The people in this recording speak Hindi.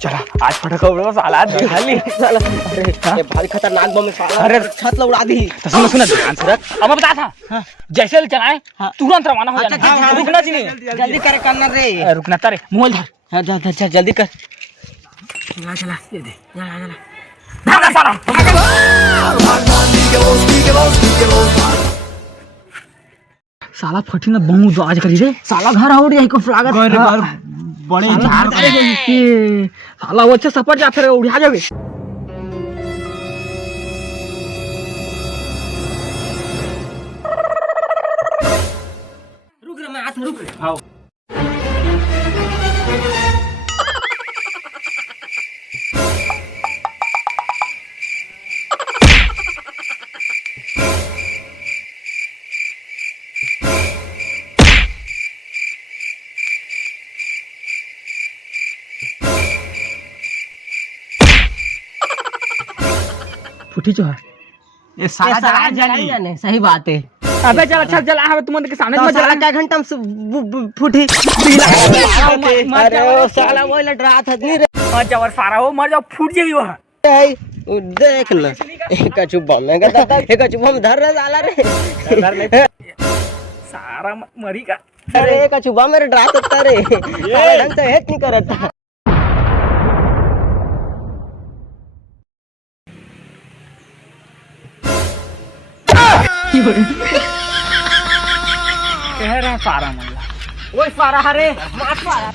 चला आज फटाका उडवा साला दिखाली साला अरे भारी खतरनाक बम है साला। अरे छत ला उड़ा दी। तो सुनो ध्यान से रख। अब मैं बता था जैसे ही चलाए तुरंत रवाना हो जाना, रुकना चाहिए। जल्दी करे करना रे। रुकना तारे मोबाइल धर। हां जा जल्दी कर। चला ये दे भागा साला। साला फटी ना बम जो आज करी रे साला घर हो रही है को फ्लागर घर बड़े झाड़ दे साला वो अच्छा सपर जा फिर उड़ा जावे। रुक रे मैं हाथ में रुक रे। आओ फुटी जो है ये साला जाने सही बात है। अबे चल अच्छा जला है तुम के सामने में जला क्या घंटा में फूटी। अरे साला वो लड़ रहा था नहीं रे। मर जाओ सारा हो मर जाओ फूट जाएगी वहां। देख ना एक चुब्बा में कहता एक चुब्बा में धर रहा साला रे। सारा मरी का। अरे एक चुब्बा मेरे डरा सकता रे साला ढंग से हेट नहीं करता। कह रहा सारा मल्ला ओए सारा हरे मार सारा।